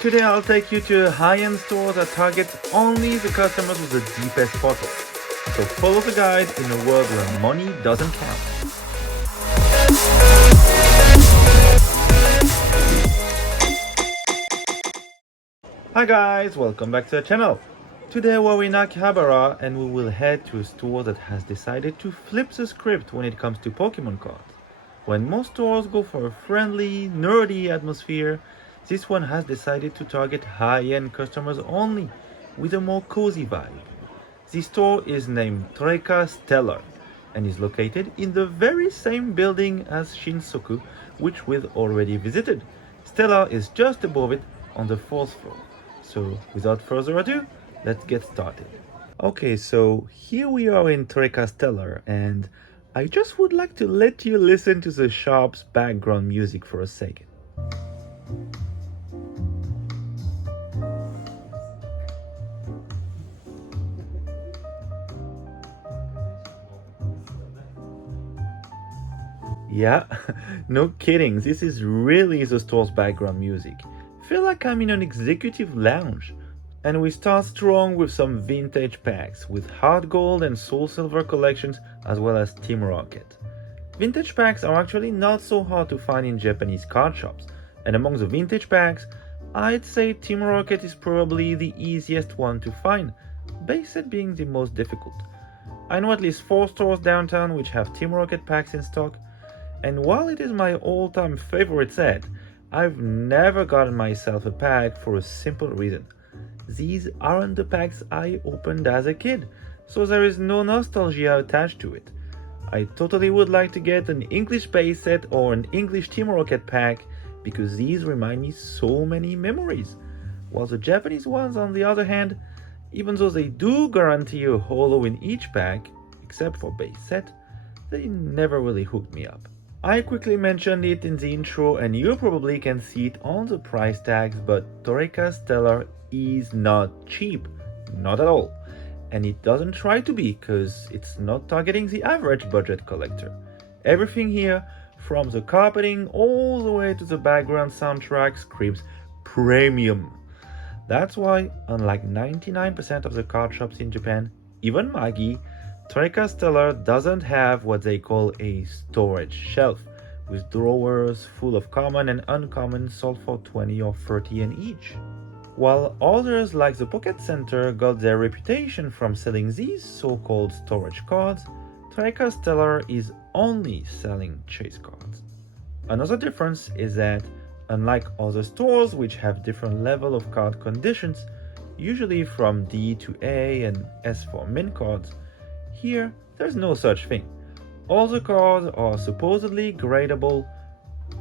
Today I'll take you to a high-end store that targets only the customers with the deepest pockets. So follow the guide in a world where money doesn't count. Hi guys, welcome back to the channel. Today we're in Akihabara and we will head to a store that has decided to flip the script when it comes to Pokemon cards. When most stores go for a friendly, nerdy atmosphere, this one has decided to target high-end customers only, with a more cozy vibe. This store is named Toreca Stellar and is located in the very same building as Shinsoku, which we've already visited. Stellar is just above it on the 4th floor. So without further ado, let's get started. Okay, so here we are in Toreca Stellar, and I just would like to let you listen to the shop's background music for a second. Yeah, no kidding, this is really the store's background music. Feel like I'm in an executive lounge. And we start strong with some vintage packs with Heart Gold and Soul Silver collections, as well as Team Rocket. Vintage packs are actually not so hard to find in Japanese card shops, and among the vintage packs, I'd say Team Rocket is probably the easiest one to find, base set being the most difficult. I know at least 4 stores downtown which have Team Rocket packs in stock, and while it is my all-time favorite set, I've never gotten myself a pack for a simple reason. These aren't the packs I opened as a kid, so there is no nostalgia attached to it. I totally would like to get an English base set or an English Team Rocket pack because these remind me so many memories. While the Japanese ones, on the other hand, even though they do guarantee a holo in each pack, except for base set, they never really hooked me up. I quickly mentioned it in the intro and you probably can see it on the price tags, but Toreca Stellar is not cheap, not at all. And it doesn't try to be, cause it's not targeting the average budget collector. Everything here, from the carpeting all the way to the background soundtrack, screams premium. That's why, unlike 99% of the card shops in Japan, even Magi, Toreca Stellar doesn't have what they call a storage shelf, with drawers full of common and uncommon sold for 20 or 30 yen each. While others like the Pocket Center got their reputation from selling these so-called storage cards, Toreca Stellar is only selling chase cards. Another difference is that, unlike other stores which have different level of card conditions, usually from D to A and S for min cards, here there's no such thing. All the cards are supposedly gradable,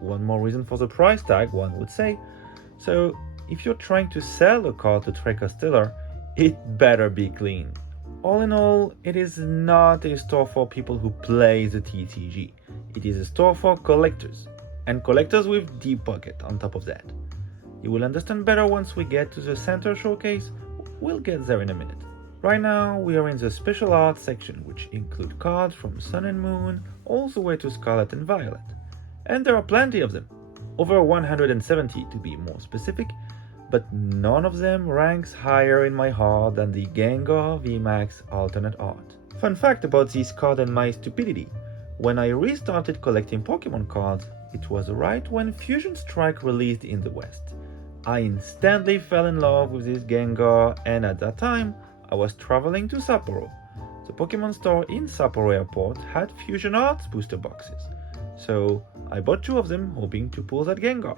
one more reason for the price tag, one would say. So if you're trying to sell a card to Toreca Stellar, it better be clean. All in all, it is not a store for people who play the TCG. It is a store for collectors, and collectors with deep pocket on top of that. You will understand better once we get to the center showcase. We'll get there in a minute. Right now, we are in the special art section, which include cards from Sun and Moon all the way to Scarlet and Violet. And there are plenty of them, over 170 to be more specific, but none of them ranks higher in my heart than the Gengar VMAX alternate art. Fun fact about this card and my stupidity: when I restarted collecting Pokemon cards, it was right when Fusion Strike released in the West. I instantly fell in love with this Gengar, and at that time, I was traveling to Sapporo. The Pokemon store in Sapporo Airport had Fusion Arts booster boxes, so I bought 2 of them hoping to pull that Gengar.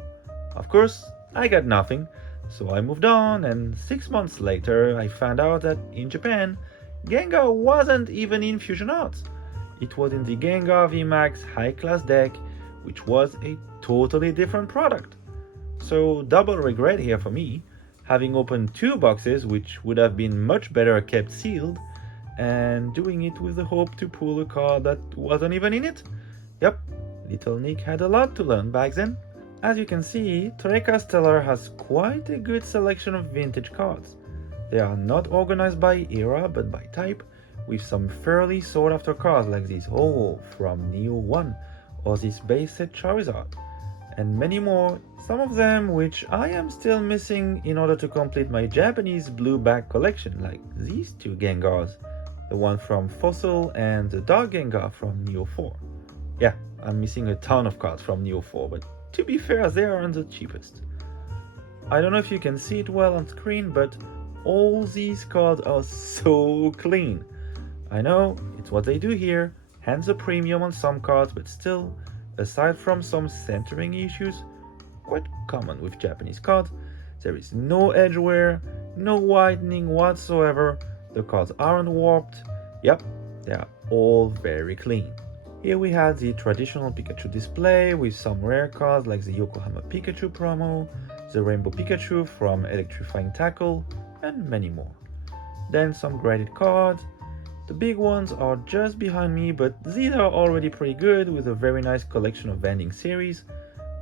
Of course, I got nothing, so I moved on, and 6 months later I found out that in Japan, Gengar wasn't even in Fusion Arts. It was in the Gengar VMAX high class deck, which was a totally different product. So double regret here for me, having opened 2 boxes which would have been much better kept sealed, and doing it with the hope to pull a card that wasn't even in it. Yep, little Nick had a lot to learn back then. As you can see, Toreca Stellar has quite a good selection of vintage cards. They are not organized by era but by type, with some fairly sought after cards like this Ho from Neo 1 or this base set Charizard. and many more, some of them which I am still missing in order to complete my Japanese blue bag collection, like these two Gengars, the one from Fossil and the Dark Gengar from Neo 4. Yeah, I'm missing a ton of cards from Neo 4, but to be fair, they aren't the cheapest. I don't know if you can see it well on screen, but all these cards are so clean. I know, it's what they do here, hence a premium on some cards, but still, aside from some centering issues, quite common with Japanese cards, there is no edge wear, no whitening whatsoever, the cards aren't warped, yep, they are all very clean. Here we have the traditional Pikachu display with some rare cards like the Yokohama Pikachu promo, the Rainbow Pikachu from Electrifying Tackle, and many more. Then some graded cards. The big ones are just behind me, but these are already pretty good with a very nice collection of vending series,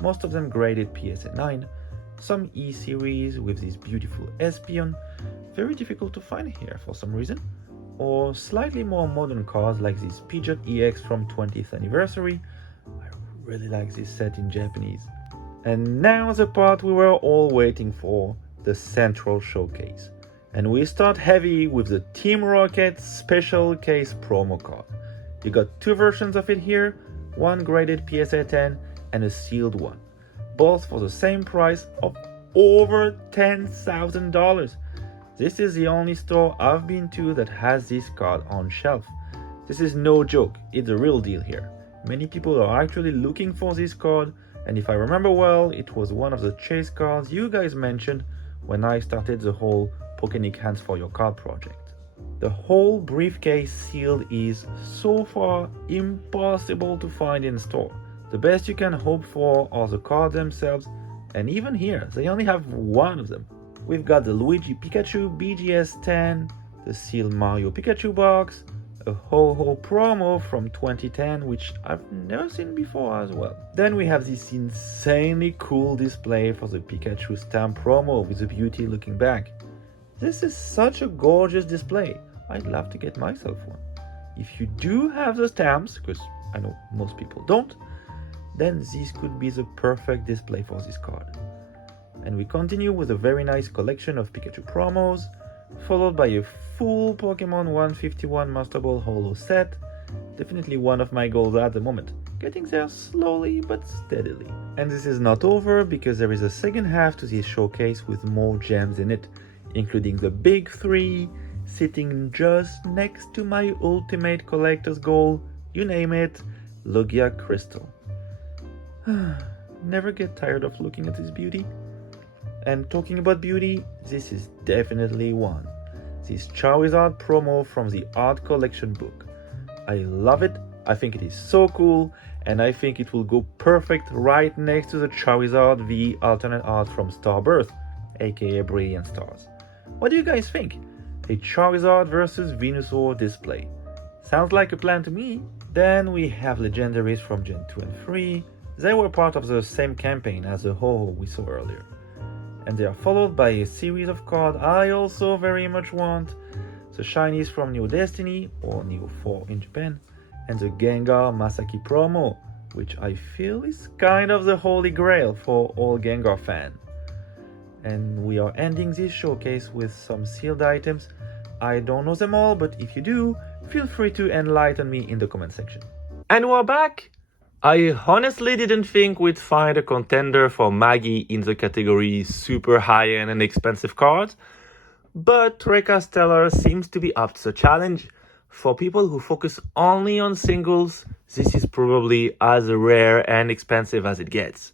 most of them graded PSA 9, some E series with this beautiful Espion, very difficult to find here for some reason, or slightly more modern cards like this Pidgeot EX from 20th anniversary. I really like this set in Japanese. And now the part we were all waiting for, the central showcase. And we start heavy with the Team Rocket Special Case promo card. You got two versions of it here, one graded PSA 10 and a sealed one, both for the same price of over $10,000. This is the only store I've been to that has this card on shelf. This is no joke, it's a real deal here. Many people are actually looking for this card, and if I remember well, it was one of the chase cards you guys mentioned when I started the whole Pokénic Hands for Your Card project. The whole briefcase sealed is so far impossible to find in store. The best you can hope for are the cards themselves, and even here, they only have one of them. We've got the Luigi Pikachu BGS 10, the sealed Mario Pikachu box, a Ho-Ho promo from 2010, which I've never seen before as well. Then we have this insanely cool display for the Pikachu stamp promo with the beauty looking back. This is such a gorgeous display. I'd love to get myself one. If you do have the stamps, because I know most people don't, then this could be the perfect display for this card. And we continue with a very nice collection of Pikachu promos, followed by a full Pokemon 151 Master Ball Holo set. Definitely one of my goals at the moment, getting there slowly but steadily. And this is not over, because there is a second half to this showcase with more gems in it, including the big three, sitting just next to my ultimate collector's goal, you name it, Lugia Crystal. Never get tired of looking at this beauty. And talking about beauty, this is definitely one. This Charizard promo from the art collection book. I love it, I think it is so cool, and I think it will go perfect right next to the Charizard V alternate art from Starbirth, aka Brilliant Stars. What do you guys think? A Charizard versus Venusaur display. Sounds like a plan to me. Then we have legendaries from Gen 2 and 3. They were part of the same campaign as the Ho-Ho we saw earlier. And they are followed by a series of cards I also very much want. The shinies from Neo Destiny, or Neo 4 in Japan, and the Gengar Masaki promo, which I feel is kind of the holy grail for all Gengar fans. And we are ending this showcase with some sealed items. I don't know them all, but if you do, feel free to enlighten me in the comment section. And we're back! I honestly didn't think we'd find a contender for Maggie in the category super high-end and expensive cards, but Toreca Stellar seems to be up to the challenge. For people who focus only on singles, this is probably as rare and expensive as it gets.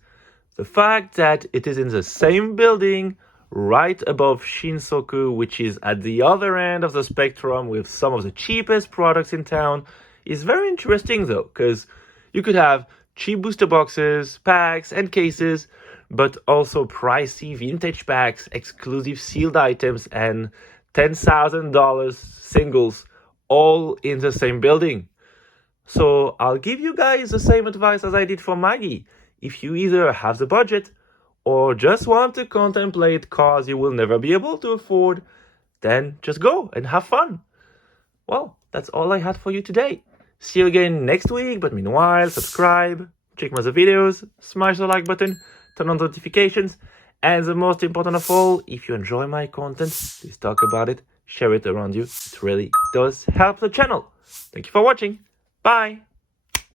The fact that it is in the same building, right above Shinsoku, which is at the other end of the spectrum with some of the cheapest products in town, is very interesting though, because you could have cheap booster boxes, packs, and cases, but also pricey vintage packs, exclusive sealed items, and $10,000 singles, all in the same building. So I'll give you guys the same advice as I did for Maggie. If you either have the budget or just want to contemplate cars you will never be able to afford, then just go and have fun. Well, that's all I had for you today. See you again next week, but meanwhile, subscribe, check my other videos, smash the like button, turn on notifications, and the most important of all, if you enjoy my content, please talk about it, share it around you. It really does help the channel. Thank you for watching. Bye!